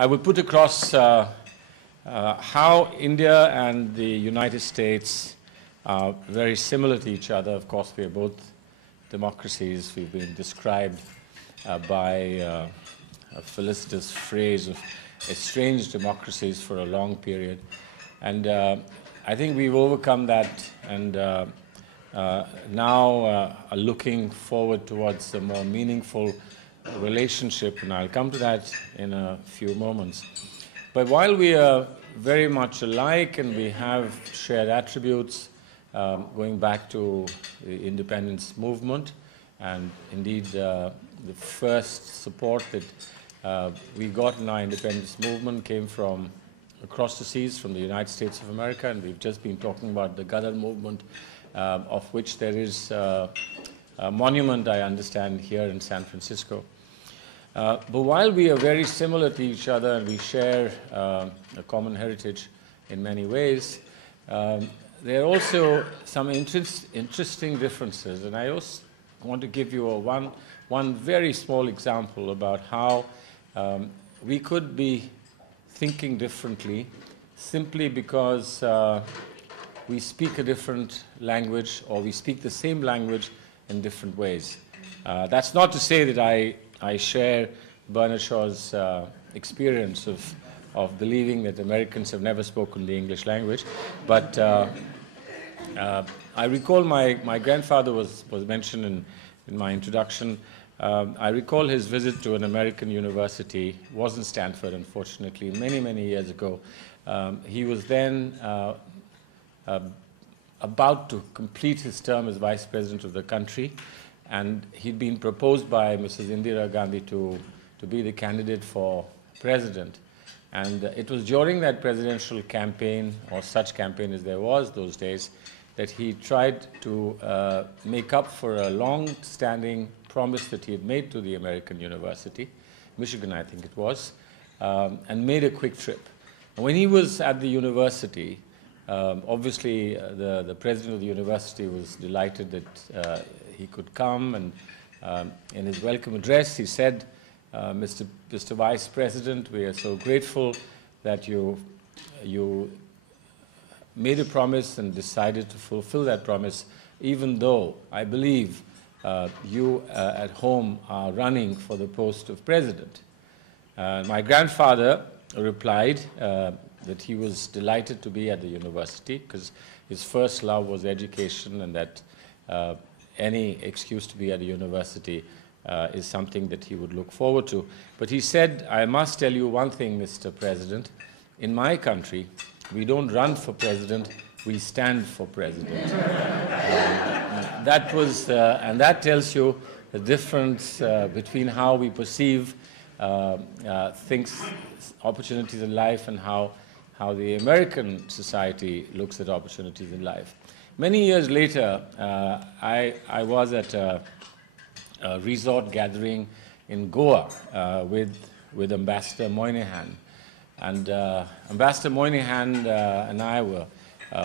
I would put across how India and the United States are very similar to each other. Of course, we are both democracies. We've been described by a felicitous phrase of estranged democracies for a long period. And I think we've overcome that and now are looking forward towards a more meaningful relationship, and I'll come to that in a few moments. But while we are very much alike and we have shared attributes going back to the independence movement, and indeed the first support that we got in our independence movement came from across the seas, from the United States of America, and we've just been talking about the Gadar movement, of which there is a monument, I understand, here in San Francisco. But while we are very similar to each other and we share a common heritage in many ways, there are also some interesting differences. And I also want to give you one very small example about how we could be thinking differently simply because we speak a different language, or we speak the same language in different ways. That's not to say that I share Bernard Shaw's experience of believing that Americans have never spoken the English language, but I recall my grandfather was mentioned in my introduction. I recall his visit to an American university. It wasn't Stanford, unfortunately, many years ago. He was then about to complete his term as vice president of the country, and he'd been proposed by Mrs. Indira Gandhi to be the candidate for president. And it was during that presidential campaign, or such campaign as there was those days, that he tried to make up for a long-standing promise that he had made to the American university, Michigan I think it was, and made a quick trip. And when he was at the university, obviously the president of the university was delighted that he could come, and in his welcome address he said, Mr. Vice President, we are so grateful that you made a promise and decided to fulfill that promise, even though I believe you at home are running for the post of president. My grandfather replied that he was delighted to be at the university because his first love was education, and that any excuse to be at a university is something that he would look forward to. But he said, I must tell you one thing, Mr. President. In my country, we don't run for president, we stand for president. That was, and that tells you the difference between how we perceive things, opportunities in life, and how the American society looks at opportunities in life. Many years later, I was at a resort gathering in Goa with Ambassador Moynihan. And Ambassador Moynihan and I were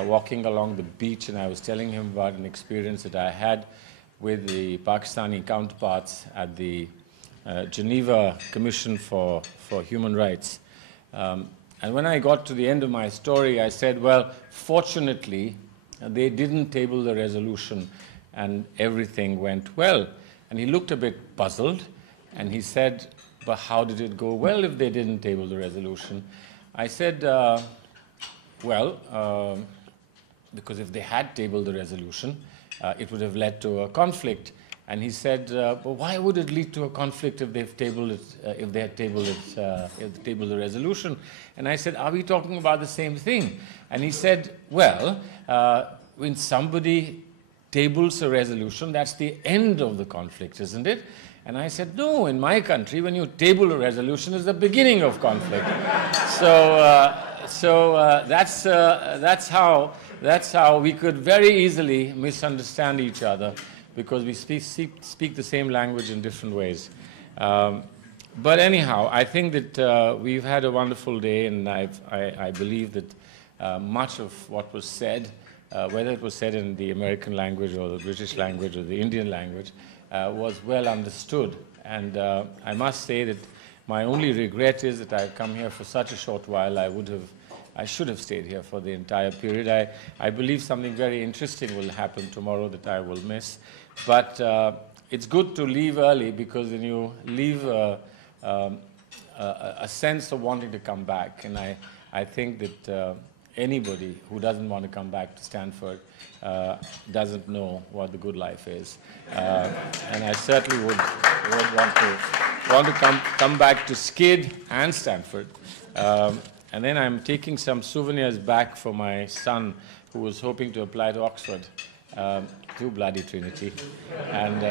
walking along the beach, and I was telling him about an experience that I had with the Pakistani counterparts at the Geneva Commission for Human Rights. And when I got to the end of my story, I said, well, fortunately, they didn't table the resolution and everything went well. And he looked a bit puzzled, and he said, but how did it go well if they didn't table the resolution? I said, well, because if they had tabled the resolution, it would have led to a conflict. And he said, well, why would it lead to a conflict if they've tabled it, if they had tabled it, if they tabled the resolution? And I said, are we talking about the same thing? And he said, well, when somebody tables a resolution, that's the end of the conflict, isn't it? And I said, no, in my country, when you table a resolution, it's the beginning of conflict. That's how we could very easily misunderstand each other, because we speak the same language in different ways. But anyhow, I think that we've had a wonderful day, and I believe that much of what was said, whether it was said in the American language or the British language or the Indian language, was well understood. And I must say that My only regret is that I've come here for such a short while. I should have stayed here for the entire period. I believe something very interesting will happen tomorrow that I will miss. But it's good to leave early, because when you leave a sense of wanting to come back, and I think that anybody who doesn't want to come back to Stanford doesn't know what the good life is. And I certainly would want to come back to SCID and Stanford. And then I'm taking some souvenirs back for my son, who was hoping to apply to Oxford, to Bloody Trinity. And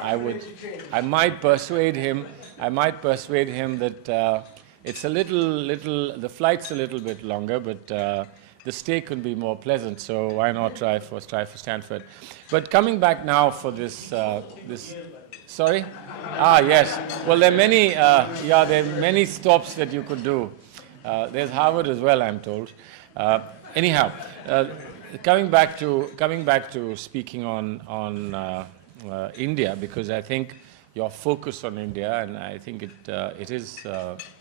I might persuade him that it's the flight's a little bit longer, but the stay could be more pleasant, so why not try for Stanford? But coming back now for this, sorry? Yes. Well, there are many stops that you could do. There's Harvard as well, I'm told. Anyhow, coming back to speaking on India, because I think your focus on India, and I think it is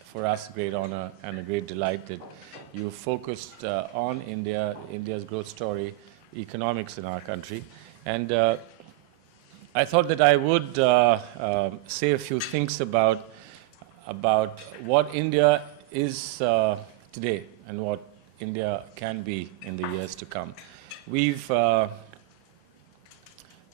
for us a great honor and a great delight that you focused on India's growth story, economics in our country. And I thought that I would say a few things about what India is today and what India can be in the years to come. We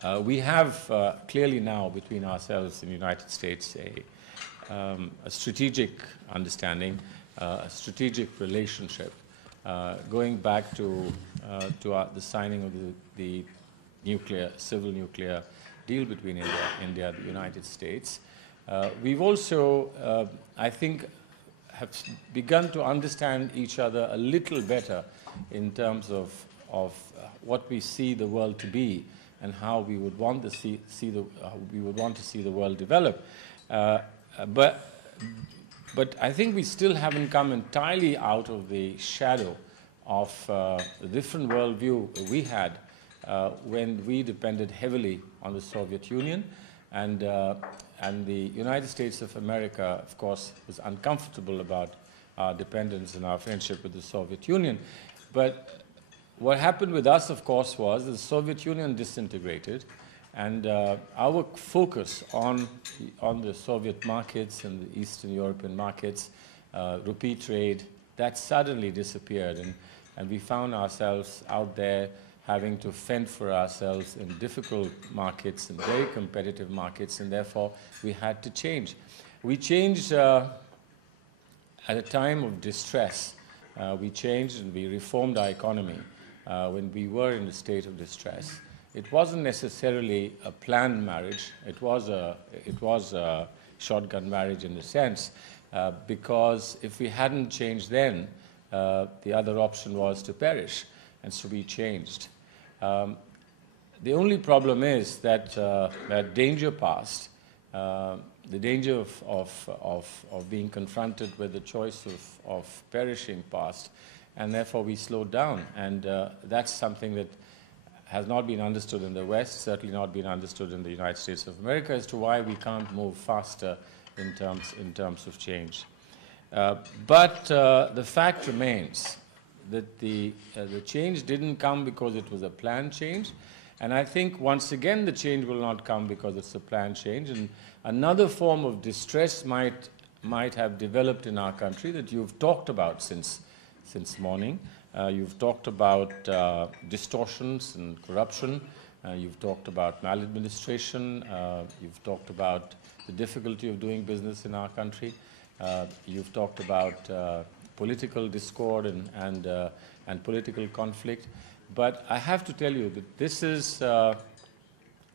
have clearly now between ourselves and the United States a strategic understanding, a strategic relationship, going back to the signing of the civil nuclear deal between India and the United States. We've also, I think, have begun to understand each other a little better in terms of what we see the world to be and how we would want to see the world develop. But I think we still haven't come entirely out of the shadow of the different worldview we had when we depended heavily on the Soviet Union, and the United States of America, of course, was uncomfortable about our dependence and our friendship with the Soviet Union. But what happened with us, of course, was the Soviet Union disintegrated, and our focus on the Soviet markets and the Eastern European markets, rupee trade, that suddenly disappeared, and we found ourselves out there having to fend for ourselves in difficult markets and very competitive markets, and therefore we had to change. We changed at a time of distress. We changed and we reformed our economy when we were in a state of distress. It wasn't necessarily a planned marriage. It was a shotgun marriage in a sense, because if we hadn't changed then, the other option was to perish, and so we changed. The only problem is that that danger passed, the danger of being confronted with the choice of perishing passed, and therefore we slowed down. And that's something that has not been understood in the West, certainly not been understood in the United States of America, as to why we can't move faster in terms of change. But the fact remains that the change didn't come because it was a planned change, and I think once again the change will not come because it's a planned change, and another form of distress might have developed in our country that you've talked about since morning. You've talked about distortions and corruption. You've talked about maladministration. You've talked about the difficulty of doing business in our country. You've talked about political discord and political conflict. But I have to tell you that this is a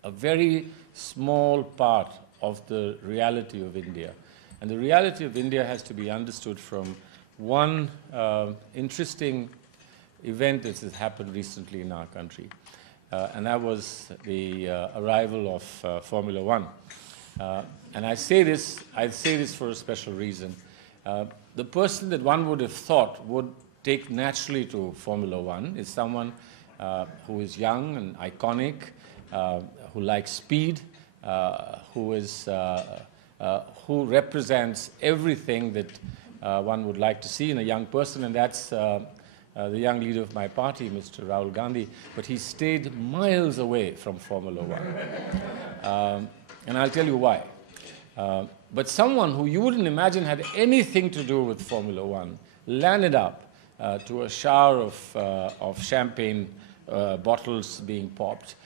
very small part of the reality of India. And the reality of India has to be understood from one interesting event that has happened recently in our country. And that was the arrival of Formula One. And I say this for a special reason. The person that one would have thought would take naturally to Formula One is someone who is young and iconic, who likes speed, who is who represents everything that one would like to see in a young person, and that's the young leader of my party, Mr. Rahul Gandhi, but he stayed miles away from Formula One. And I'll tell you why. But someone who you wouldn't imagine had anything to do with Formula One landed up to a shower of champagne bottles being popped,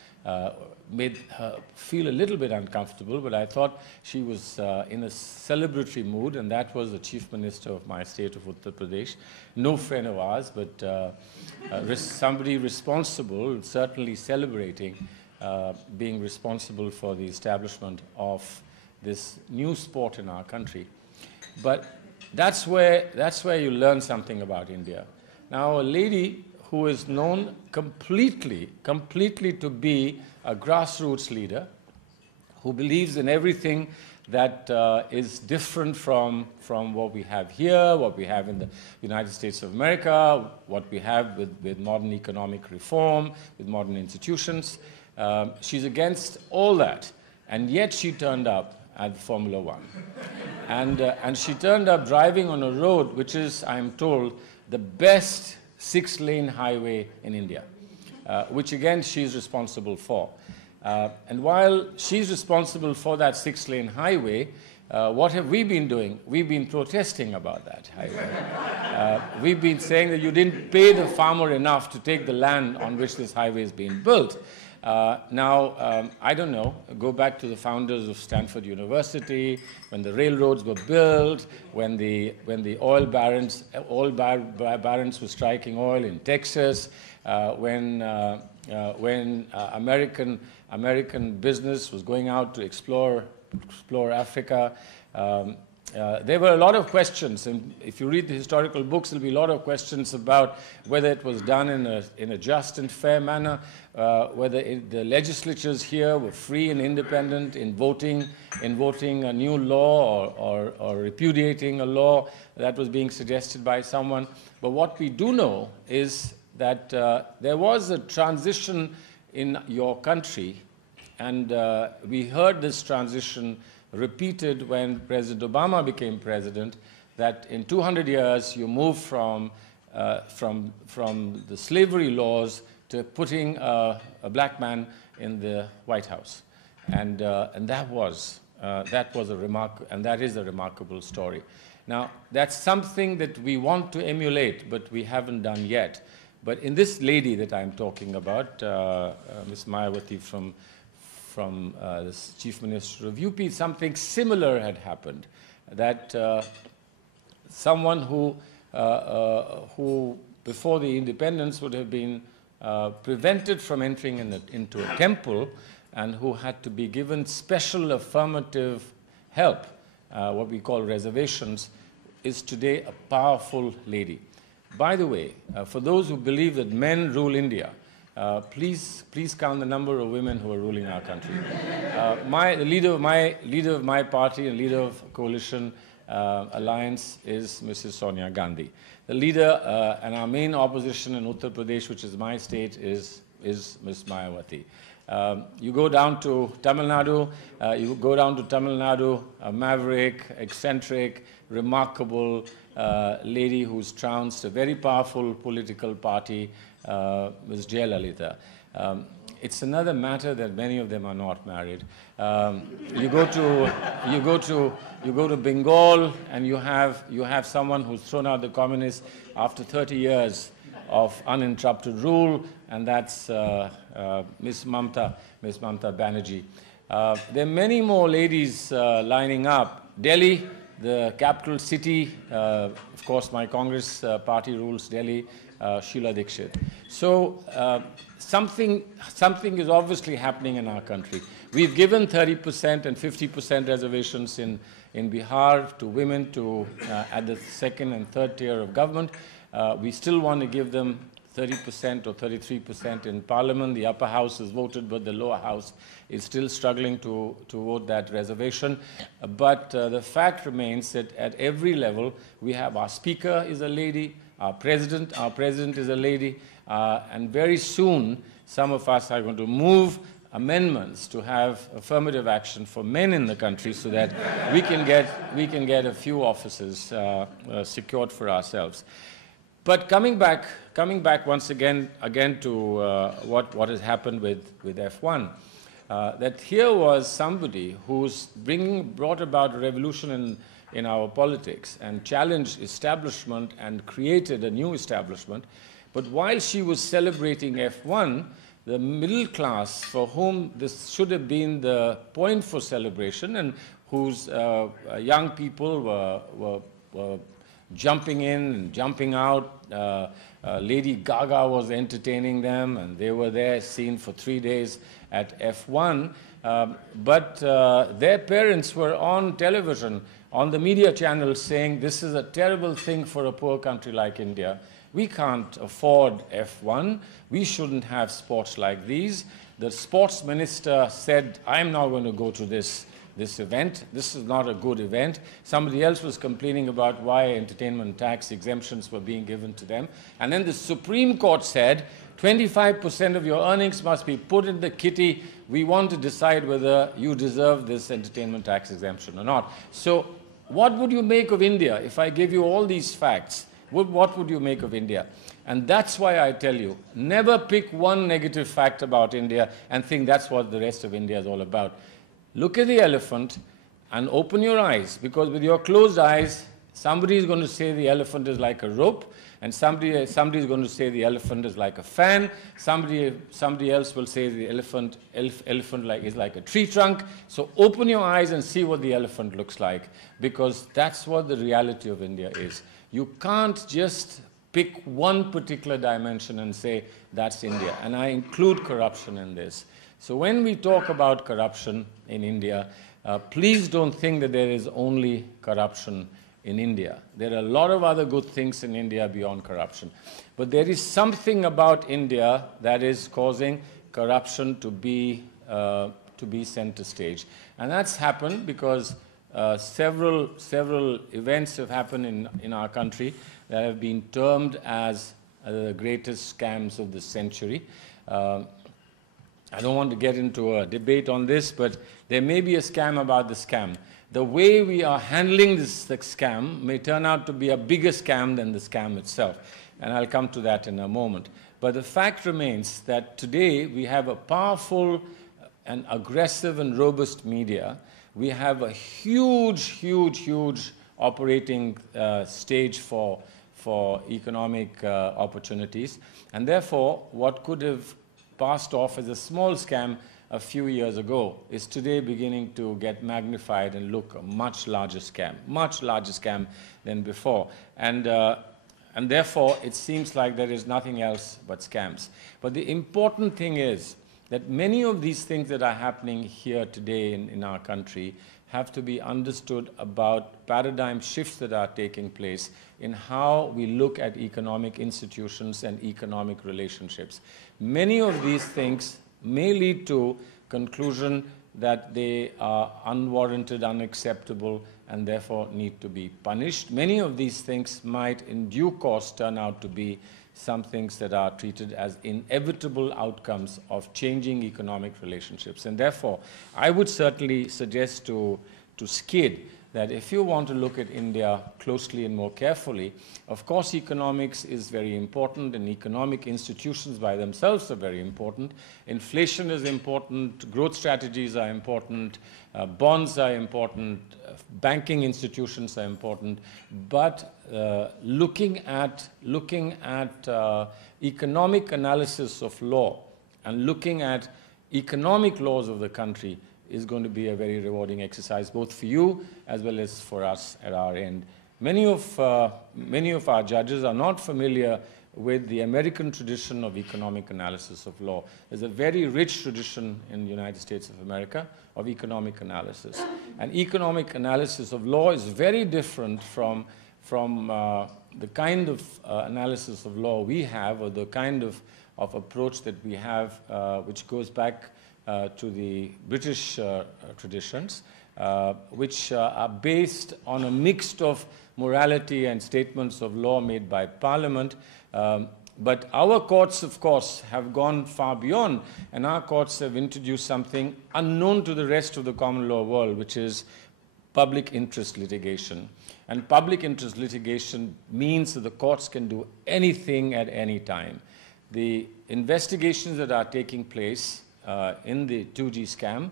made her feel a little bit uncomfortable, but I thought she was in a celebratory mood, and that was the Chief Minister of my state of Uttar Pradesh. No friend of ours, but somebody responsible, certainly celebrating being responsible for the establishment of this new sport in our country. But that's where you learn something about India. Now, a lady who is known completely to be a grassroots leader, who believes in everything that is different from what we have here, what we have in the United States of America, what we have with modern economic reform, with modern institutions. She's against all that, and yet she turned up at Formula One. And she turned up driving on a road which is, I'm told, the best 6-lane highway in India, which again she's responsible for. And while she's responsible for that 6-lane highway, what have we been doing? We've been protesting about that highway. We've been saying that you didn't pay the farmer enough to take the land on which this highway is being built. Now, I don't know, go back to the founders of Stanford University, when the railroads were built, when the oil barons were striking oil in Texas, when American business was going out to explore Africa. There were a lot of questions, and if you read the historical books, there'll be a lot of questions about whether it was done in a just and fair manner, whether the legislatures here were free and independent in voting a new law or repudiating a law that was being suggested by someone. But what we do know is that there was a transition in your country, and we heard this transition repeated when President Obama became president, that in 200 years you move from the slavery laws to putting a black man in the White House, and that was that is a remarkable story. Now, that's something that we want to emulate, but we haven't done yet. But in this lady that I'm talking about, Ms. Mayawati from the Chief Minister of UP, something similar had happened, that someone who before the independence would have been prevented from entering into a temple, and who had to be given special affirmative help, what we call reservations, is today a powerful lady. By the way, for those who believe that men rule India, please count the number of women who are ruling our country. The leader of my party and leader of coalition alliance is Mrs. Sonia Gandhi. The leader and our main opposition in Uttar Pradesh, which is my state, is Ms. Mayawati. You go down to Tamil Nadu, a maverick, eccentric, remarkable lady who's trounced a very powerful political party, Ms. Jayalalitha. It's another matter that many of them are not married. You go to Bengal, and you have someone who's thrown out the communists after 30 years of uninterrupted rule, and that's Ms. Mamta Banerjee. There are many more ladies lining up. Delhi, the capital city, of course my Congress party rules Delhi, Sheila Dikshit. So something is obviously happening in our country. We've given 30% and 50% reservations in Bihar to women at the second and third tier of government. We still want to give them 30% or 33% in Parliament. The upper house has voted, but the lower house is still struggling to vote that reservation. But the fact remains that at every level, we have our speaker is a lady, our president is a lady, and very soon some of us are going to move amendments to have affirmative action for men in the country so that we can get a few offices secured for ourselves. But coming back once again to what has happened with F1, that here was somebody who's brought about a revolution in our politics and challenged establishment and created a new establishment. But while she was celebrating F1, the middle class, for whom this should have been the point for celebration and whose young people were jumping in and jumping out. Lady Gaga was entertaining them, and they were there, seen for 3 days at F1. But their parents were on television, on the media channels, saying this is a terrible thing for a poor country like India. We can't afford F1. We shouldn't have sports like these. The sports minister said, I'm not going to go to this event. This is not a good event. Somebody else was complaining about why entertainment tax exemptions were being given to them. And then the Supreme Court said, 25% of your earnings must be put in the kitty. We want to decide whether you deserve this entertainment tax exemption or not. So what would you make of India if I gave you all these facts? What would you make of India? And that's why I tell you, never pick one negative fact about India and think that's what the rest of India is all about. Look at the elephant and open your eyes, because with your closed eyes, somebody is going to say the elephant is like a rope, and somebody is going to say the elephant is like a fan. Somebody else will say the elephant is like a tree trunk. So open your eyes and see what the elephant looks like, because that's what the reality of India is. You can't just pick one particular dimension and say that's India, and I include corruption in this. So when we talk about corruption in India, please don't think that there is only corruption in India. There are a lot of other good things in India beyond corruption. But there is something about India that is causing corruption to be center stage. And that's happened because several events have happened in our country that have been termed as the greatest scams of the century. I don't want to get into a debate on this, but there may be a scam about the scam. The way we are handling this scam may turn out to be a bigger scam than the scam itself, and I'll come to that in a moment. But the fact remains that today we have a powerful and aggressive and robust media. We have a huge operating stage for economic opportunities, and therefore what could have passed off as a small scam a few years ago is today beginning to get magnified and look a much larger scam than before. And therefore, it seems like there is nothing else but scams. But the important thing is that many of these things that are happening here today in our country have to be understood about paradigm shifts that are taking place in how we look at economic institutions and economic relationships. Many of these things may lead to conclusion that they are unwarranted, unacceptable, and therefore need to be punished. Many of these things might in due course turn out to be some things that are treated as inevitable outcomes of changing economic relationships. And therefore, I would certainly suggest to SCID that if you want to look at India closely and more carefully, of course economics is very important, and economic institutions by themselves are very important. Inflation is important, growth strategies are important, bonds are important, banking institutions are important, but looking at economic analysis of law and looking at economic laws of the country is going to be a very rewarding exercise, both for you as well as for us at our end. Many of our judges are not familiar with the American tradition of economic analysis of law. There's a very rich tradition in the United States of America of economic analysis. And economic analysis of law is very different from the kind of analysis of law we have, or the kind of approach that we have, which goes back to the British traditions, which are based on a mix of morality and statements of law made by Parliament, But our courts, of course, have gone far beyond, and our courts have introduced something unknown to the rest of the common law world, which is public interest litigation. And public interest litigation means that the courts can do anything at any time. The investigations that are taking place in the 2G scam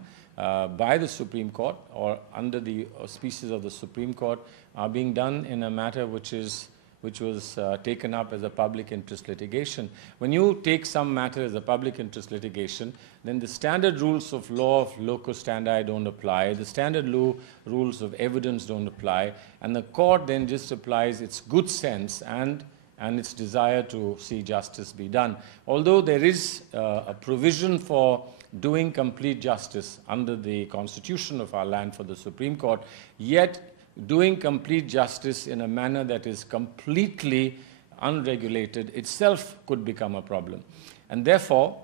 by the Supreme Court or under the auspices of the Supreme Court are being done in a matter which was taken up as a public interest litigation. When you take some matter as a public interest litigation, then the standard rules of law of locus standi don't apply, the standard rules of evidence don't apply, and the court then just applies its good sense and its desire to see justice be done. Although there is a provision for doing complete justice under the constitution of our land for the Supreme Court, yet doing complete justice in a manner that is completely unregulated itself could become a problem. And therefore,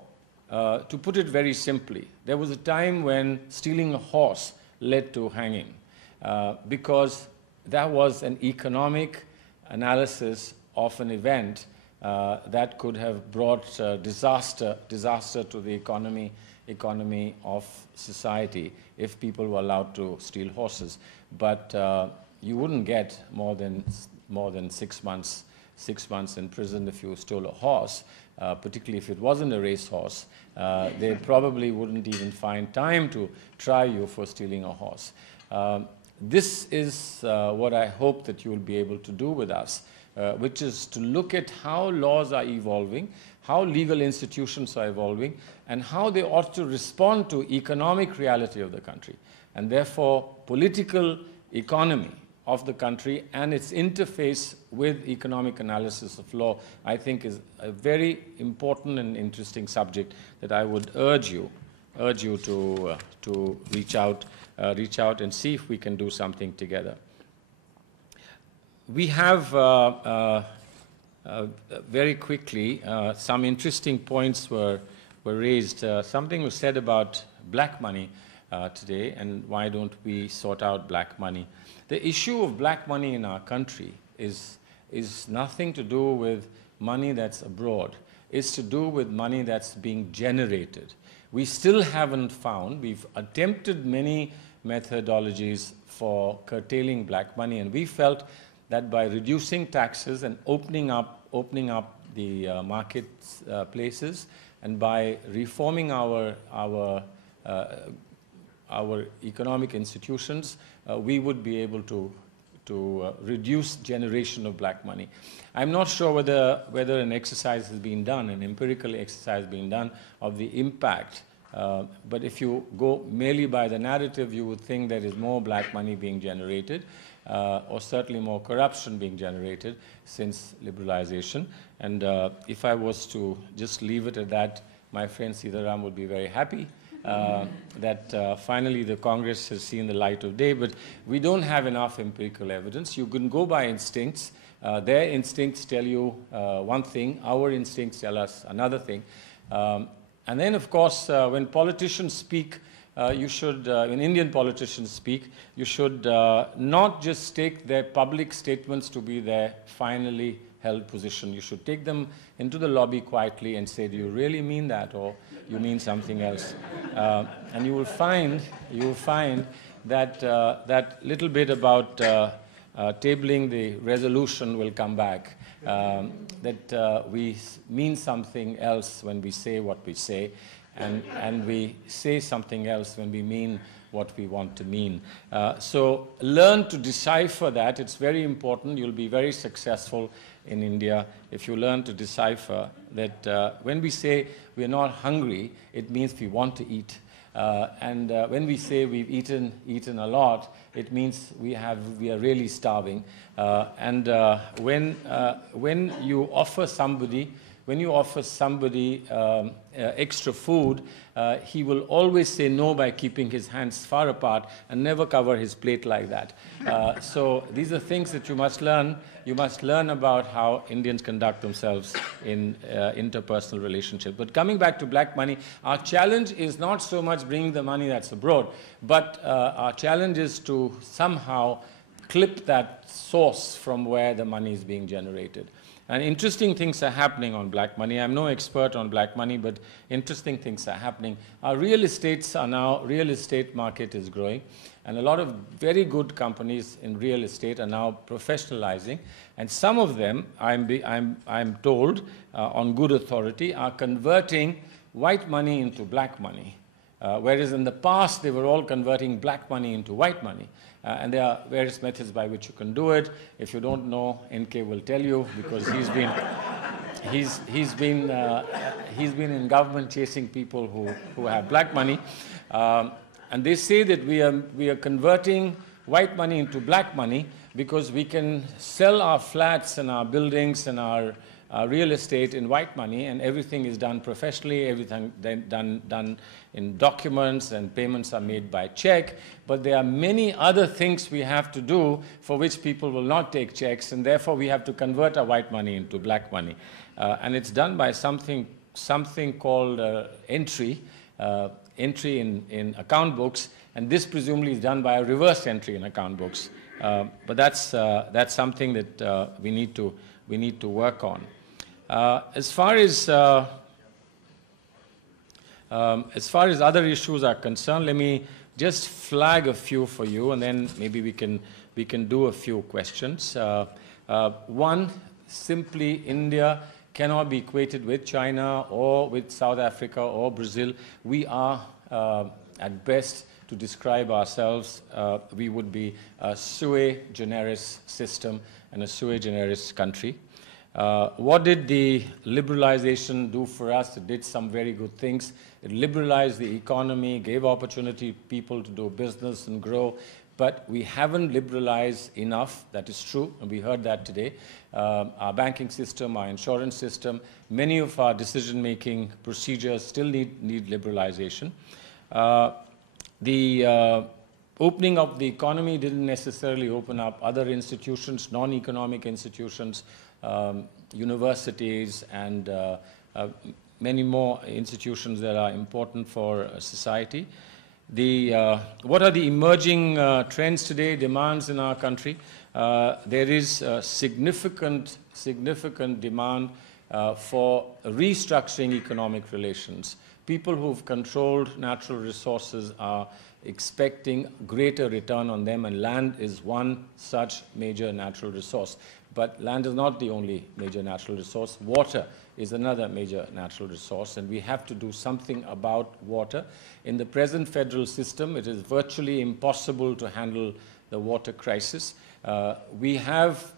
to put it very simply, there was a time when stealing a horse led to hanging because that was an economic analysis of an event that could have brought disaster to the economy of society if people were allowed to steal horses. But you wouldn't get more than 6 months in prison if you stole a horse, particularly if it wasn't a racehorse. They probably wouldn't even find time to try you for stealing a horse. This is what I hope that you will be able to do with us, which is to look at how laws are evolving, how legal institutions are evolving, and how they ought to respond to economic reality of the country, and therefore political economy of the country and its interface with economic analysis of law, I think is a very important and interesting subject that I would urge you to reach out and see if we can do something together. We have very quickly some interesting points were raised. Something was said about black money today, and why don't we sort out black money? The issue of black money in our country is nothing to do with money that's abroad. It's to do with money that's being generated. We still haven't found, we've attempted many methodologies for curtailing black money, and we felt that by reducing taxes and opening up the market places, and by reforming our economic institutions, we would be able to reduce generation of black money. I'm not sure whether an exercise has been done, an empirical exercise being done of the impact. But if you go merely by the narrative, you would think there is more black money being generated, or certainly more corruption being generated since liberalization. And if I was to just leave it at that, my friend Sitaram would be very happy that finally the Congress has seen the light of day. But we don't have enough empirical evidence. You can go by instincts. Their instincts tell you one thing, our instincts tell us another thing. And then, of course, when politicians speak, you should, when Indian politicians speak, you should not just take their public statements to be their finally held position. You should take them into the lobby quietly and say, do you really mean that, or you mean something else? And you will find that that little bit about tabling the resolution will come back. That we mean something else when we say what we say, and we say something else when we mean what we want to mean. So learn to decipher that. It's very important. You'll be very successful in India if you learn to decipher that when we say we're not hungry, it means we want to eat. And when we say we've eaten a lot, it means we are really starving. And when you offer somebody extra food, he will always say no by keeping his hands far apart and never cover his plate like that. So these are things that you must learn. You must learn about how Indians conduct themselves in interpersonal relationships. But coming back to black money, our challenge is not so much bringing the money that's abroad, but our challenge is to somehow clip that source from where the money is being generated. And interesting things are happening on black money. I'm no expert on black money, but interesting things are happening. Our real estate market is growing, and a lot of very good companies in real estate are now professionalizing, and some of them, I'm told, on good authority, are converting white money into black money. Whereas in the past, they were all converting black money into white money. And there are various methods by which you can do it. If you don't know, NK will tell you, because he's been in government chasing people who have black money. And they say that we are converting white money into black money because we can sell our flats and our buildings and our real estate in white money, and everything is done professionally, everything done in documents, and payments are made by check. But there are many other things we have to do for which people will not take checks, and therefore we have to convert our white money into black money. And it's done by something called entry in account books, and this presumably is done by a reverse entry in account books. But that's something that we need to work on. As far as other issues are concerned, let me just flag a few for you, and then maybe we can do a few questions. One, simply India cannot be equated with China or with South Africa or Brazil. We are, at best, to describe ourselves, we would be a sui generis system and a sui generis country. What did the liberalization do for us? It did some very good things. It liberalized the economy, gave opportunity to people to do business and grow, but we haven't liberalized enough. That is true, and we heard that today. Our banking system, our insurance system, many of our decision-making procedures still need liberalization. The opening up the economy didn't necessarily open up other institutions, non-economic institutions, universities, and many more institutions that are important for society. What are the emerging trends today, demands in our country? There is significant demand for restructuring economic relations. People who've controlled natural resources are expecting greater return on them, and land is one such major natural resource. But land is not the only major natural resource. Water is another major natural resource, and we have to do something about water. In the present federal system, it is virtually impossible to handle the water crisis. We have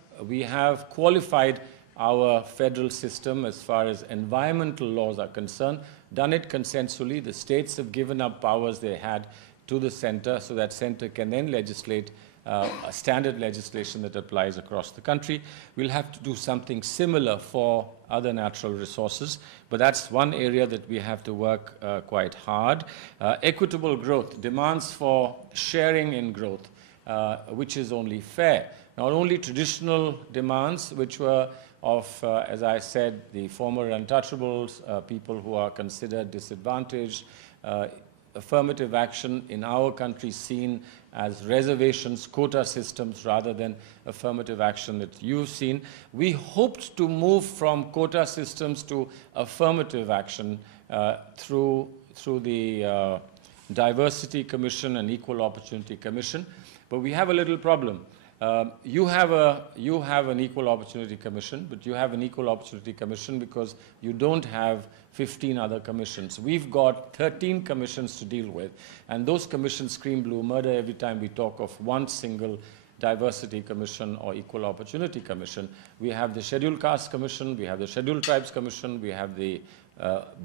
qualified our federal system as far as environmental laws are concerned, done it consensually. The states have given up powers they had to the center, so that center can then legislate a standard legislation that applies across the country. We'll have to do something similar for other natural resources, but that's one area that we have to work quite hard. Equitable growth, demands for sharing in growth, which is only fair. Not only traditional demands, which were of, as I said, the former untouchables, people who are considered disadvantaged, affirmative action in our country seen as reservations, quota systems, rather than affirmative action that you've seen. We hoped to move from quota systems to affirmative action through the Diversity Commission and Equal Opportunity Commission, but we have a little problem. You have an Equal Opportunity Commission, but you have an Equal Opportunity Commission because you don't have 15 other commissions. We've got 13 commissions to deal with, and those commissions scream blue murder every time we talk of one single Diversity Commission or Equal Opportunity Commission. We have the Scheduled Caste Commission, we have the Scheduled Tribes Commission, we have the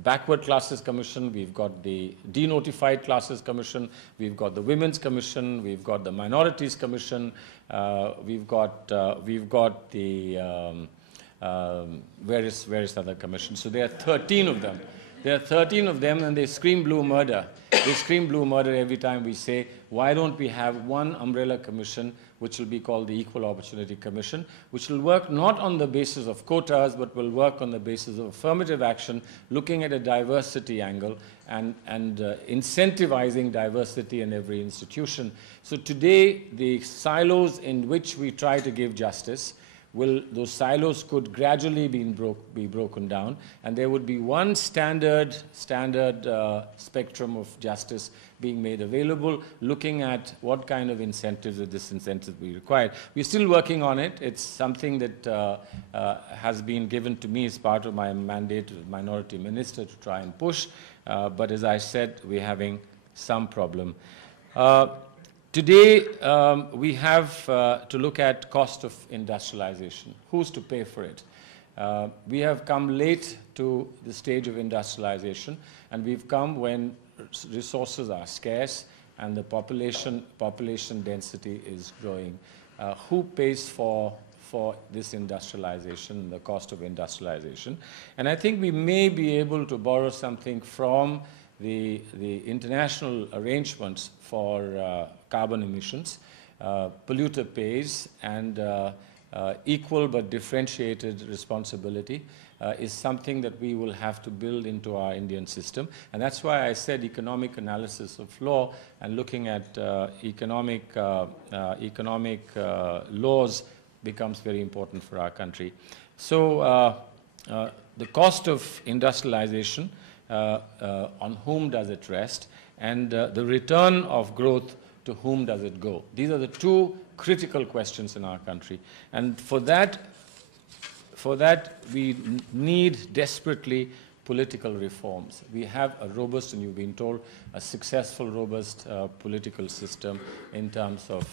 Backward Classes Commission, we've got the Denotified Classes Commission, we've got the Women's Commission, we've got the Minorities Commission, we've got the various other commissions. So there are 13 of them. There are 13 of them, and they scream blue murder. They scream blue murder every time we say, why don't we have one umbrella commission, which will be called the Equal Opportunity Commission, which will work not on the basis of quotas, but will work on the basis of affirmative action, looking at a diversity angle and incentivizing diversity in every institution. So today, the silos in which we try to give justice, those silos could gradually be broken down, and there would be one standard spectrum of justice being made available, looking at what kind of incentives or disincentives we require. We're still working on it. It's something that has been given to me as part of my mandate as Minority Minister to try and push, but as I said, we're having some problem. Today, we have to look at cost of industrialization. Who's to pay for it? We have come late to the stage of industrialization, and we've come when resources are scarce and the population density is growing. Who pays for this industrialization, the cost of industrialization? And I think we may be able to borrow something from the international arrangements for carbon emissions. Polluter pays, and equal but differentiated responsibility is something that we will have to build into our Indian system. And that's why I said economic analysis of law and looking at economic laws becomes very important for our country. So the cost of industrialization, on whom does it rest, and the return of growth, to whom does it go? These are the two critical questions in our country. And for that we need desperately political reforms. We have a robust, and you've been told, a successful, robust political system in terms of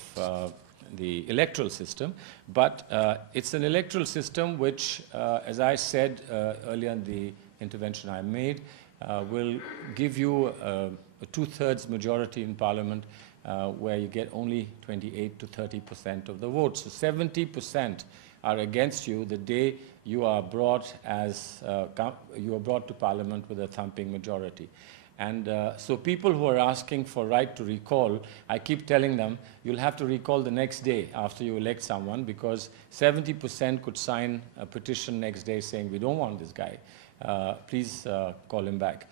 the electoral system. But it's an electoral system which, as I said earlier in the intervention I made, will give you a two-thirds majority in Parliament, where you get only 28 to 30% of the votes. So 70% are against you the day you are brought to Parliament with a thumping majority. And so people who are asking for right to recall, I keep telling them, you'll have to recall the next day after you elect someone, because 70% could sign a petition next day saying, we don't want this guy. Please call him back.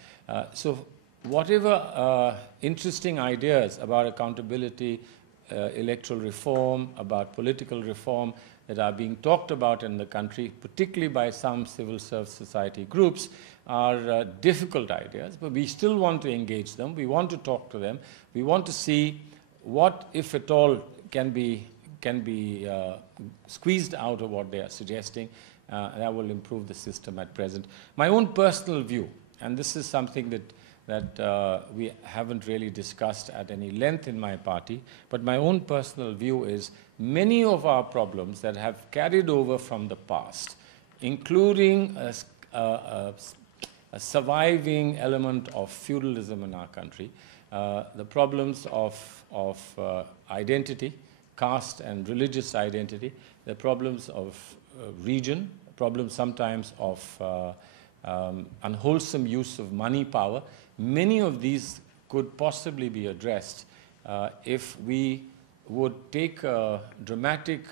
So whatever interesting ideas about accountability, electoral reform, about political reform that are being talked about in the country, particularly by some civil service society groups, are difficult ideas, but we still want to engage them. We want to talk to them. We want to see what, if at all, can be squeezed out of what they are suggesting. That will improve the system at present. My own personal view, and this is something that we haven't really discussed at any length in my party, but my own personal view is many of our problems that have carried over from the past, including a surviving element of feudalism in our country, the problems of identity, caste and religious identity, the problems of region, problems sometimes of unwholesome use of money power. Many of these could possibly be addressed if we would take a dramatic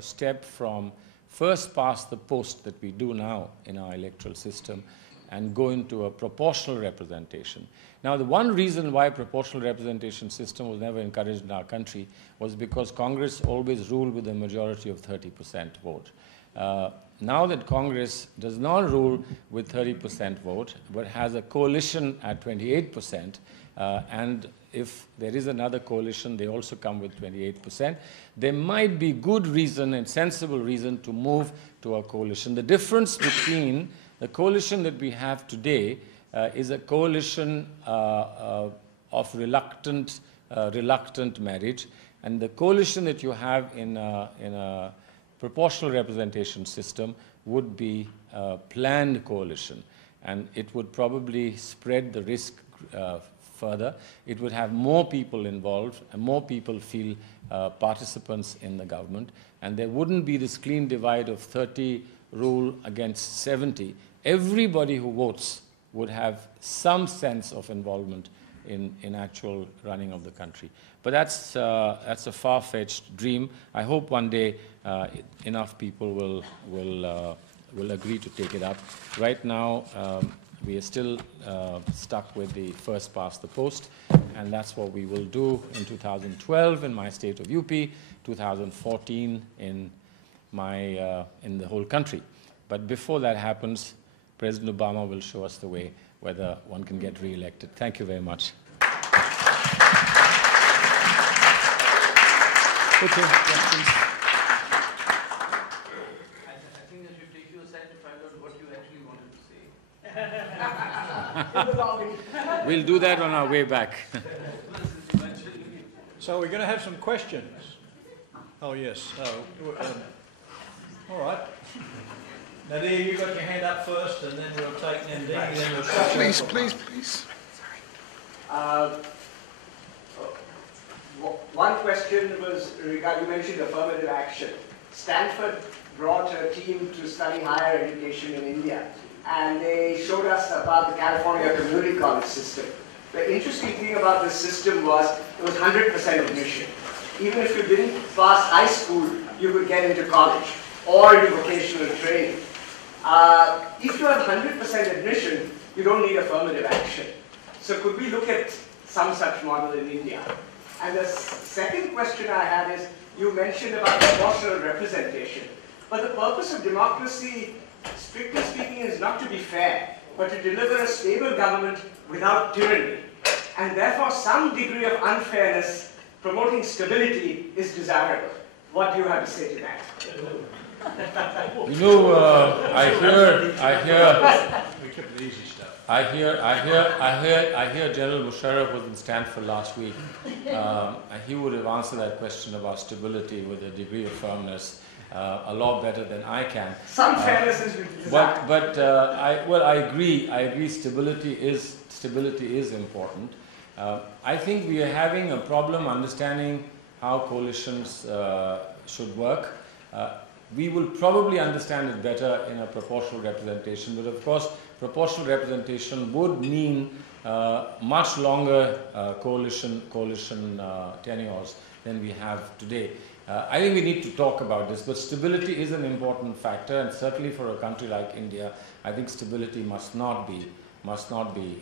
step from first past the post that we do now in our electoral system and go into a proportional representation. Now, the one reason why proportional representation system was never encouraged in our country was because Congress always ruled with a majority of 30% vote. Now that Congress does not rule with 30% vote, but has a coalition at 28%, and if there is another coalition, they also come with 28%, there might be good reason and sensible reason to move to a coalition. The difference between the coalition that we have today is a coalition of reluctant marriage, and the coalition that you have in a proportional representation system would be a planned coalition, and it would probably spread the risk further. It would have more people involved and more people feel participants in the government, and there wouldn't be this clean divide of 30 rule against 70. Everybody who votes would have some sense of involvement in actual running of the country. But that's a far-fetched dream. I hope one day enough people will agree to take it up. Right now, we are still stuck with the first past the post, and that's what we will do in 2012 in my state of UP, 2014 in the whole country. But before that happens, President Obama will show us the way whether one can get re-elected. Thank you very much. Okay, questions? I think I should take you aside to find out what you actually wanted to say. We'll do that on our way back. So we're going to have some questions. Oh, yes. All right. Nadir, you got your hand up first, and then we'll take Nandini, and then we'll... Please. One question was regarding, you mentioned affirmative action. Stanford brought a team to study higher education in India, and they showed us about the California community college system. The interesting thing about this system was it was 100% admission. Even if you didn't pass high school, you could get into college or into vocational training. If you have 100% admission, you don't need affirmative action. So could we look at some such model in India? And the second question I had is, you mentioned about proportional representation. But the purpose of democracy, strictly speaking, is not to be fair, but to deliver a stable government without tyranny. And therefore, some degree of unfairness promoting stability is desirable. What do you have to say to that? You know, I hear General Musharraf was in Stanford last week. He would have answered that question about stability with a degree of firmness a lot better than I can. Some fairness is desired. But I agree. I agree. Stability is important. I think we are having a problem understanding how coalitions should work. We will probably understand it better in a proportional representation, but of course, proportional representation would mean much longer coalition tenures than we have today. I think we need to talk about this, but stability is an important factor, and certainly for a country like India, I think stability must not be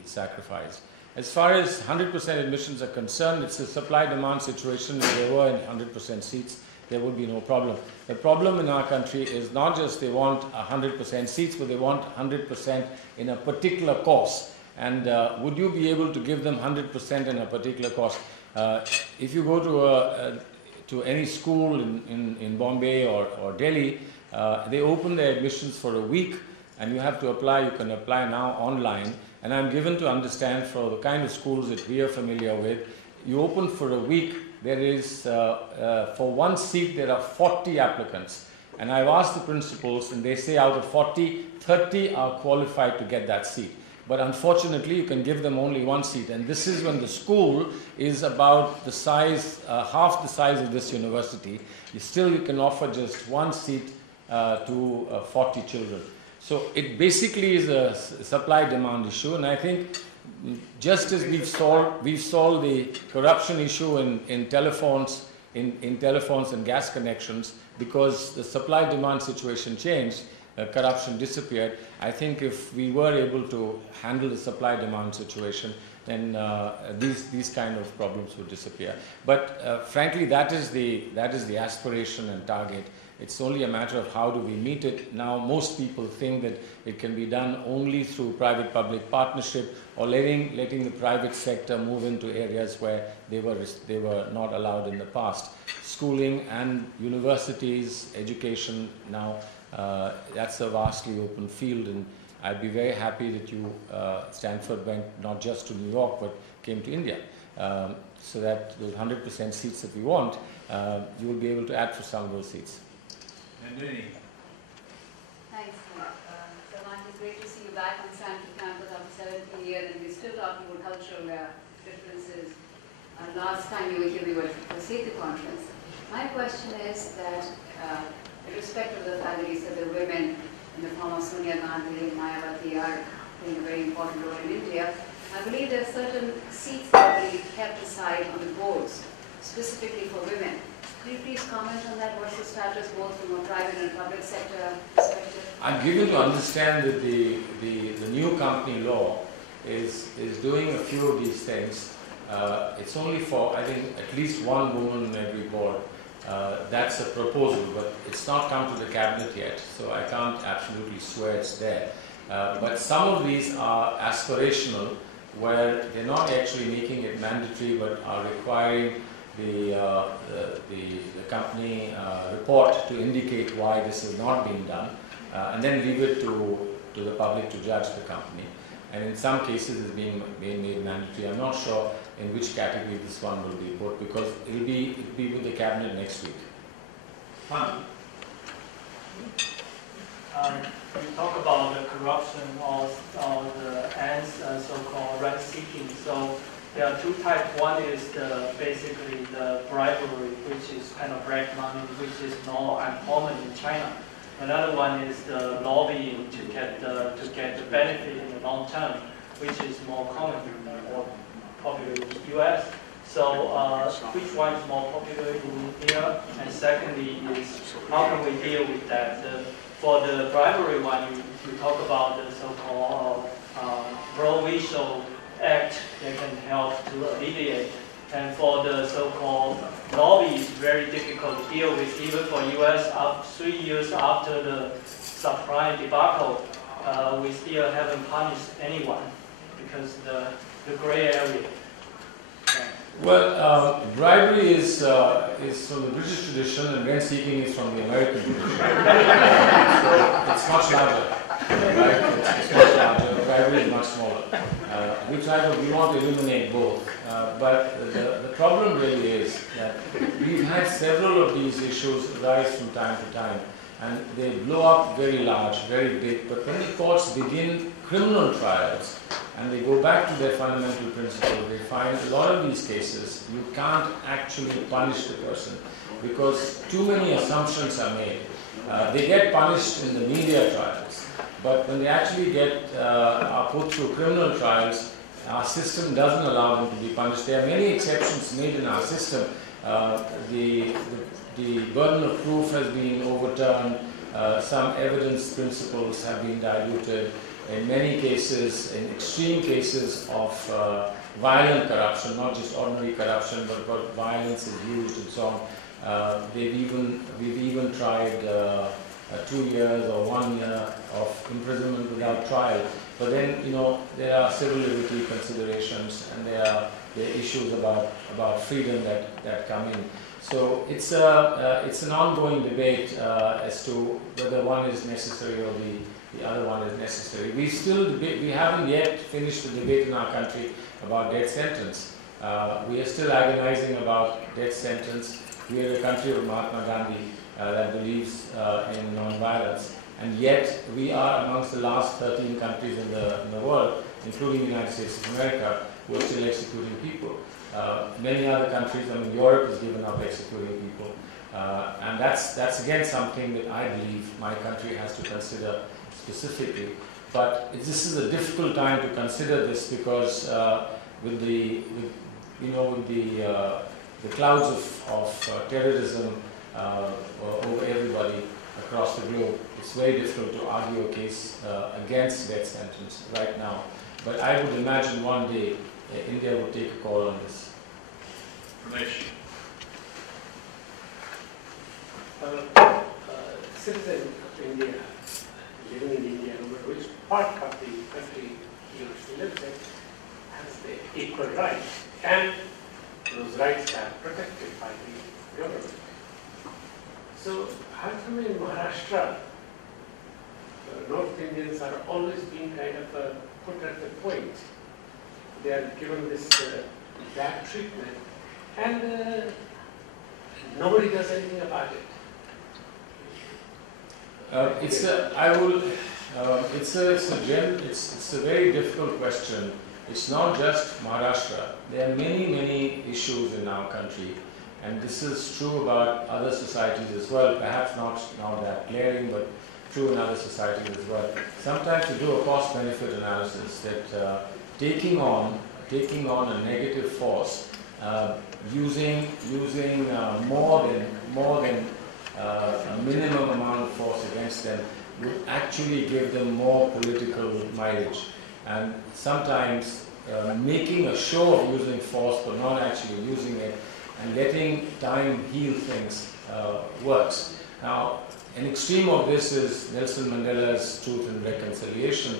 sacrificed. As far as 100% admissions are concerned, it's a supply-demand situation. If there were 100% seats, there would be no problem. The problem in our country is not just they want 100% seats, but they want 100% in a particular course. And would you be able to give them 100% in a particular course? If you go to any school in Bombay or Delhi, they open their admissions for a week, and you have to apply. You can apply now online. And I'm given to understand, for the kind of schools that we are familiar with, you open for a week. There is, for one seat, there are 40 applicants. And I've asked the principals, and they say out of 40, 30 are qualified to get that seat. But unfortunately, you can give them only one seat. And this is when the school is about the size, half the size of this university. You can offer just one seat to 40 children. So it basically is a supply-demand issue. And I think just as we've solved the corruption issue in telephones and gas connections, because the supply-demand situation changed, corruption disappeared. I think if we were able to handle the supply-demand situation, then these kind of problems would disappear. But frankly, that is the aspiration and target. It's only a matter of how do we meet it. Now, most people think that it can be done only through private-public partnership, or letting the private sector move into areas where they were not allowed in the past. Schooling and universities, education now, that's a vastly open field, and I'd be very happy that you, Stanford, went not just to New York, but came to India, so that those 100% seats that we want, you will be able to add for some of those seats. Nandini. Thanks, Salman. It's great to see you back on Stanford campus after 17 years, and we're still talking about cultural differences. Last time you were here, we were at the SCID conference. My question is that, irrespective of the fact that you said the women in the form of Sonia Gandhi and Mayawati are playing a very important role in India. I believe there are certain seats that will be kept aside on the boards, specifically for women. Could you please comment on that? What's the status both from a private and public sector perspective? I'm given to understand that the new company law is doing a few of these things. It's only for, I think, at least one woman in every board. That's a proposal, but it's not come to the cabinet yet, so I can't absolutely swear it's there. But some of these are aspirational, where they're not actually making it mandatory, but are requiring the company report to indicate why this is not being done, and then leave it to the public to judge the company. And in some cases it's being made mandatory. I'm not sure in which category this one will be put, because it'll be with the cabinet next week. You talk about the corruption or the so-called rent-seeking. So there are two types. One is basically the bribery, which is kind of black money, which is not uncommon in China. Another one is the lobbying to get the benefit in the long term, which is more common or popular in the U.S. So which one is more popular in here? And secondly is how can we deal with that? For the bribery one, you talk about the so-called Pro-Visual Act that can help to alleviate. And for the so-called lobby, it's very difficult to deal with. Even for U.S., 3 years after the subprime debacle, we still haven't punished anyone because the gray area. Well, bribery is from the British tradition, and rent-seeking is from the American tradition. So it's much larger, right? It's much larger. Bribery is much smaller. We want to eliminate both. But the problem really is that we've had several of these issues rise from time to time, and they blow up very large, very big. But when the courts begin criminal trials, and they go back to their fundamental principle, they find a lot of these cases, you can't actually punish the person because too many assumptions are made. They get punished in the media trials, but when they actually are put through criminal trials, our system doesn't allow them to be punished. There are many exceptions made in our system. The burden of proof has been overturned, some evidence principles have been diluted. In many cases, in extreme cases of violent corruption, not just ordinary corruption, but violence is used and so on. We've even tried 2 years or 1 year of imprisonment without trial. But then, there are civil liberty considerations, and there are issues about freedom that come in. So it's an ongoing debate as to whether one is necessary or the other one is necessary. We haven't yet finished the debate in our country about death sentence. We are still agonizing about death sentence. We are a country of Mahatma Gandhi that believes in non-violence, and yet we are amongst the last 13 countries in the world, including the United States of America, who are still executing people. Many other countries, Europe has given up executing people, and that's again something that I believe my country has to consider specifically. But this is a difficult time to consider this because with the clouds of terrorism over everybody across the globe, it's very difficult to argue a case against death sentence right now. But I would imagine one day India would take a call on this. Ramesh. Citizen of India, living in India, no matter which part of the country he or she lives in, has the equal rights, and those rights are protected by the government. So, how come in Maharashtra, North Indians are always being kind of put at the point? They are given this bad treatment, and nobody does anything about it. It's a very difficult question. It's not just Maharashtra. There are many issues in our country, and this is true about other societies as well. Perhaps not that glaring, but true in other societies as well. Sometimes you do a cost-benefit analysis that taking on a negative force, using more than a minimum amount of force against them would actually give them more political mileage. And sometimes making a show of using force but not actually using it and letting time heal things works. Now, an extreme of this is Nelson Mandela's Truth and Reconciliation.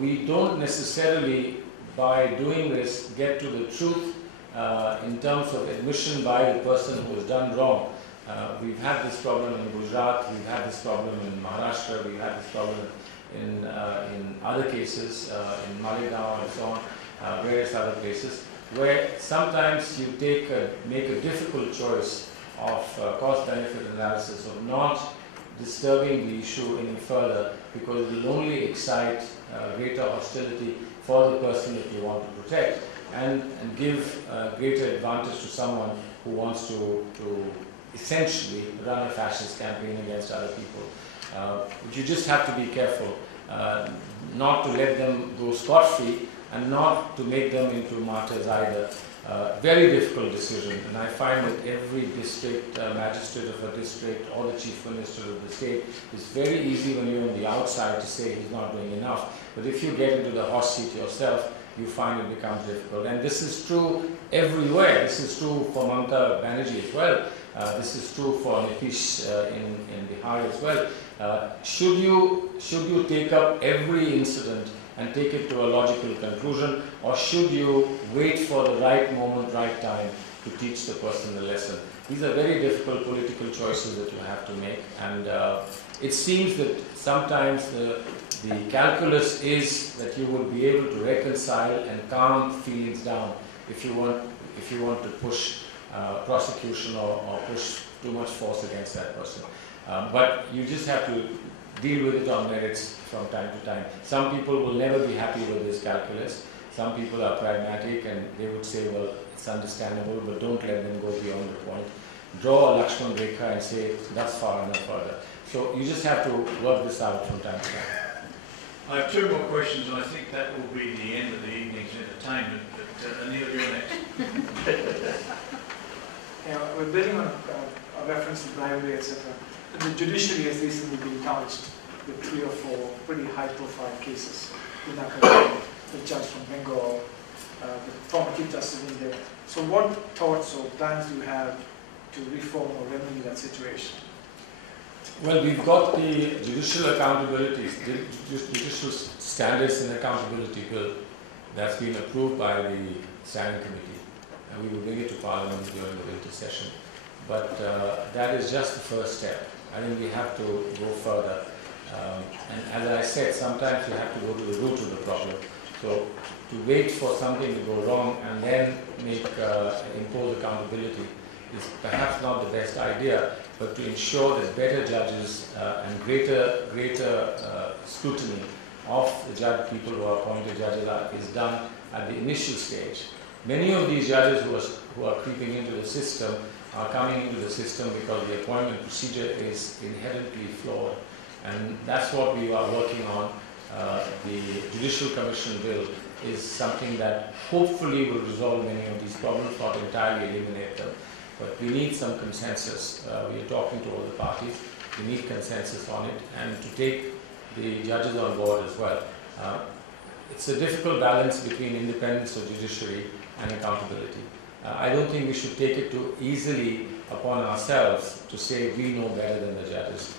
We don't necessarily, by doing this, get to the truth in terms of admission by the person who has done wrong. We've had this problem in Gujarat, we've had this problem in Maharashtra, we've had this problem in other cases, in Maligaon and so on, various other places, where sometimes you make a difficult choice of cost-benefit analysis, of not disturbing the issue any further, because it will only excite greater hostility for the person that you want to protect, and give greater advantage to someone who wants to essentially run a fascist campaign against other people. But you just have to be careful not to let them go scot-free and not to make them into martyrs either. Very difficult decision, and I find that every district magistrate of a district or the chief minister of the state is very easy when you're on the outside to say he's not doing enough, but if you get into the hot seat yourself, you find it becomes difficult. And this is true everywhere. This is true for Mamata Banerjee as well. This is true for Nitish in Bihar as well. Should you take up every incident and take it to a logical conclusion, or should you wait for the right moment, right time to teach the person the lesson? These are very difficult political choices that you have to make, and it seems that sometimes the calculus is that you would be able to reconcile and calm feelings down if you want to push prosecution or push too much force against that person. But you just have to deal with it on merits from time to time. Some people will never be happy with this calculus. Some people are pragmatic and they would say, well, it's understandable, but don't let them go beyond the point. Draw a Lakshman Rekha and say, that's far enough further. So you just have to work this out from time to time. I have two more questions, and I think that will be the end of the evening's entertainment. But Anil, you're next. We're building on a reference to bribery, etc. The judiciary has recently been charged with 3 or 4 pretty high-profile cases. The judge from Bengal, the former Chief Justice of India. So what thoughts or plans do you have to reform or remedy that situation? Well, we've got the judicial accountability, judicial standards and accountability bill that's been approved by the standing committee, and we will bring it to Parliament during the winter session. But that is just the first step. I think we have to go further. And as I said, sometimes you have to go to the root of the problem. So to wait for something to go wrong and then impose accountability is perhaps not the best idea, but to ensure that better judges and greater scrutiny of the people who are appointed judges is done at the initial stage. Many of these judges who are creeping into the system are coming into the system because the appointment procedure is inherently flawed, and that's what we are working on. The Judicial Commission Bill is something that hopefully will resolve many of these problems, not entirely eliminate them. But we need some consensus. We are talking to all the parties. We need consensus on it, and to take the judges on board as well. It's a difficult balance between independence of judiciary and accountability. I don't think we should take it too easily upon ourselves to say we know better than the judges.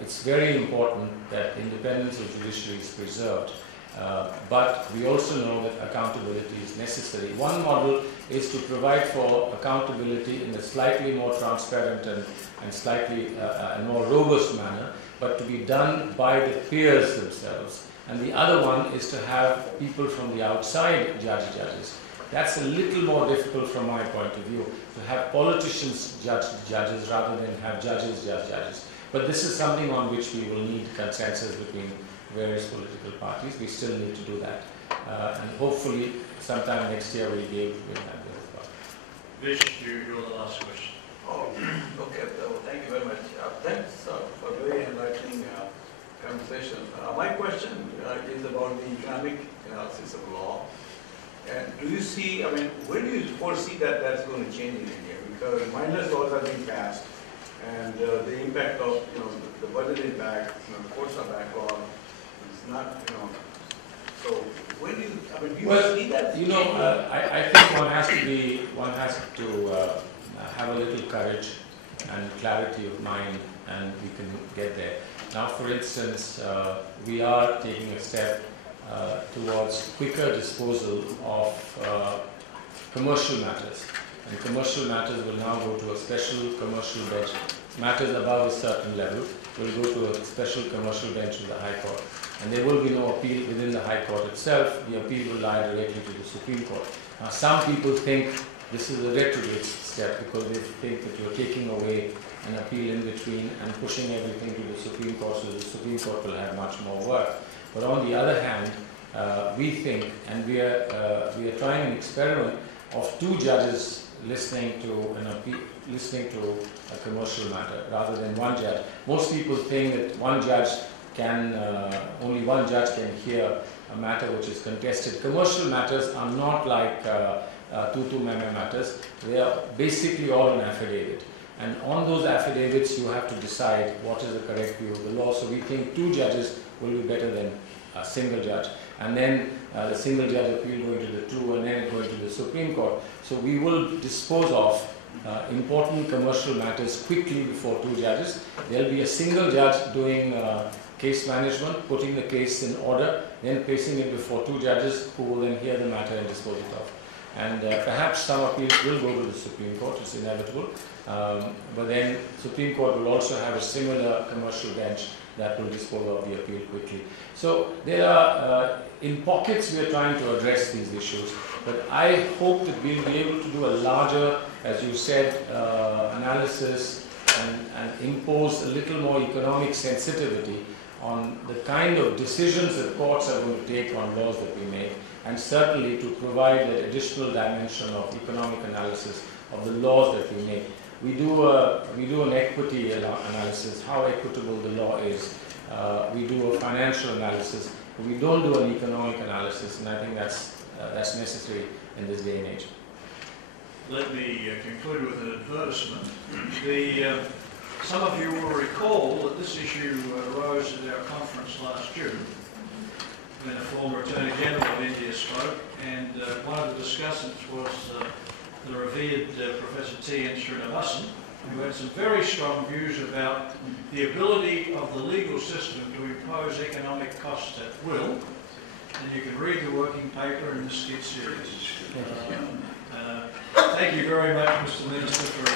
It's very important that independence of judiciary is preserved, but we also know that accountability is necessary. One model is to provide for accountability in a slightly more transparent and slightly more robust manner, but to be done by the peers themselves. And the other one is to have people from the outside judge judges. That's a little more difficult from my point of view, to have politicians judge judges rather than have judges judge judges. But this is something on which we will need consensus between various political parties. We still need to do that. And hopefully sometime next year we'll be able to win that bill as well. Vish, you're the last question. Oh, okay. So thank you very much. Thanks for very enlightening is about the economic analysis of law. And do you see, I mean, when do you foresee that that's going to change in India? Because mindless laws have been passed, and the impact of, the budget impact, courts are backlog, it's not, so when do you, I mean, do you see that? I think one has to have a little courage and clarity of mind, and we can get there. Now, for instance, we are taking a step towards quicker disposal of commercial matters. And commercial matters will now go to a special commercial bench. Matters above a certain level will go to a special commercial bench of the High Court. And there will be no appeal within the High Court itself. The appeal will lie directly to the Supreme Court. Now, some people think this is a retrograde step because they think that you're taking away an appeal in between and pushing everything to the Supreme Court, so the Supreme Court will have much more work. But on the other hand, we think, and we are trying an experiment of 2 judges listening to a commercial matter rather than 1 judge. Most people think that only one judge can hear a matter which is contested. Commercial matters are not like tutu meme matters. They are basically all an affidavit. And on those affidavits, you have to decide what is the correct view of the law. So we think 2 judges will be better than a single judge. And then the single judge appeal going to the 2 and then going to the Supreme Court. So we will dispose of important commercial matters quickly before 2 judges. There will be a single judge doing case management, putting the case in order, then placing it before 2 judges who will then hear the matter and dispose it of. And perhaps some appeals will go to the Supreme Court, it's inevitable. But then Supreme Court will also have a similar commercial bench that will dispose of the appeal quickly. So there are, in pockets we are trying to address these issues, but I hope that we'll be able to do a larger, as you said, analysis and impose a little more economic sensitivity on the kind of decisions that courts are going to take on laws that we make, and certainly to provide that additional dimension of economic analysis of the laws that we make. We do an equity analysis, how equitable the law is. We do a financial analysis, but we don't do an economic analysis, and I think that's necessary in this day and age. Let me conclude with an advertisement. Some of you will recall that this issue arose at our conference last June when the former Attorney General of India spoke, and one of the discussants was the revered Professor T.N. Srinivasan, who had some very strong views about the ability of the legal system to impose economic costs at will. And you can read the working paper in the SCID series. Thank you very much, Mr. Minister, for